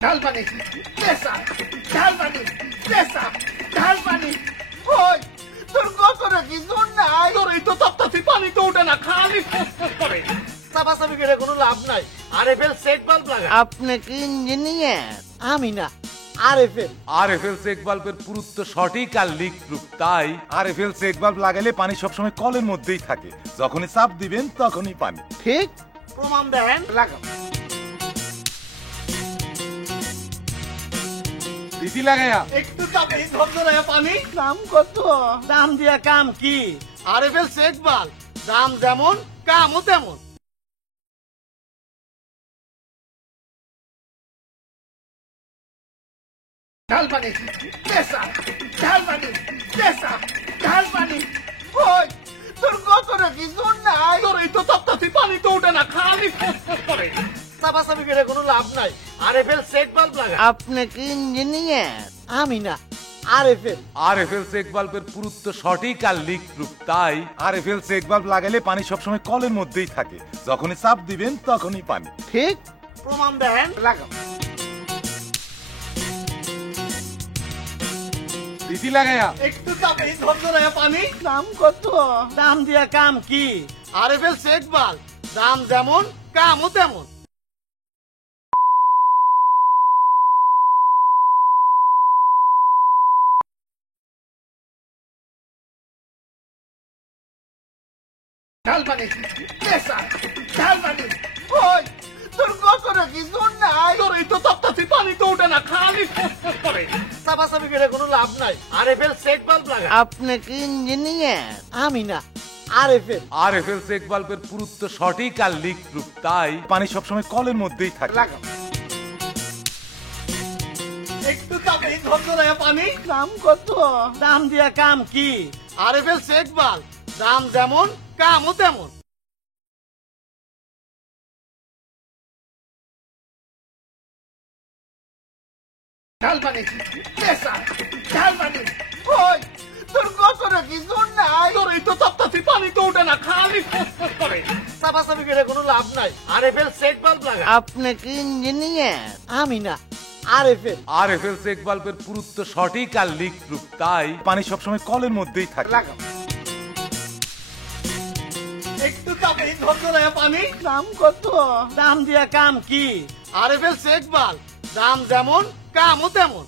ঢাল পানি পেশা ঢাল পানি পেশা ঢাল পানি ওই তোর গতরে কি জোর নাই তোর এই তো তপ্তাছি পানি তো ওঠে না খালি ফুসফুস করে সাবাসাবি করে কোনো লাভ নাই আরএফএল সেট বাল্ব লাগা আপনি কি ইঞ্জিনিয়ার? আমি না আরএফএল আরএফএল চেক বাল্বের পুরুত্ব সঠিক আর লিক প্রুফ, তাই আরএফএল চেক বাল্ব লাগালে পানি সবসময় কলের মধ্যেই থাকে, যখনই চাপ দিবেন তখনই পানি। ঠিক। প্রমাণ দেন লাগাও দিদি লাগায়া একটু চাপে ধরধরে পানি দাম কত দাম দিয়া কাম কি আরএফএল সেট বাল্ব দাম যেমন কামও তেমন ঢাল পানি পেশা ঢাল পানি পেশা ঢাল পানি ওই তোর গতরে কি জোর নাই তোর এই তো তপ্তাছি পানি তো ওঠে না খালি ফুসফুস করে সাবাসাবি করে কোনো লাভ নাই আরএফএল সেট বাল্ব লাগা আপনি কি ইঞ্জিনিয়ার? আমি না আরএফএল আরএফএল চেক বাল্বের পুরুত্ব সঠিক আর লিক প্রুফ, তাই আরএফএল চেক বাল্ব লাগালে পানি সবসময় কলের মধ্যেই থাকে, যখনই চাপ দিবেন তখনই পানি। ঠিক। প্রমাণ দেন লাগাও দিদি লাগায়া একটু চাপে ধরধরে পানি দাম কত দাম দিয়া কাম কি আরএফএল সেট বাল্ব দাম যেমন কামও তেমন ঢাল পানি পেশা ঢাল পানি ওই তোর গতরে কি জোর নাই তোর এই তো তপ্তাছি পানি তো ওঠে না খালি ফুসফুস করে সাবাসাবি করে কোনো লাভ নাই আরএফএল সেট বাল্ব লাগা আপনি কি ইঞ্জিনিয়ার? আমি না আরএফএল আরএফএল চেক বাল্বের পুরুত্ব সঠিক আর লিক প্রুফ, তাই পানি সবসময় কলের মধ্যেই থাকে। লাগাও একটু চাপে ধরধরে পানি দাম কত দাম দিয়া কাম কি আরএফএল সেট বাল্ব দাম যেমন কামও তেমন ঢাল পানি পেশা ঢাল পানি ওই তোর গতরে কি জোর নাই তোর এই তো তপ্তাছি পানি তো ওঠে না খালি ফুসফুস করে সাবাসাবি করে কোনো লাভ নাই আরএফএল সেট বাল্ব লাগা আপনি কি ইঞ্জিনিয়ার? আমি না আরএফএল আরএফএল চেক বাল্বের পুরুত্ব সঠিক আর লিক প্রুফ, তাই পানি সবসময় কলের মধ্যেই থাকে। লাগাও একটু চাপে ধরধরে পানি দাম কত দাম দিয়া কাম কি আরএফএল সেট বাল্ব দাম যেমন কামও তেমন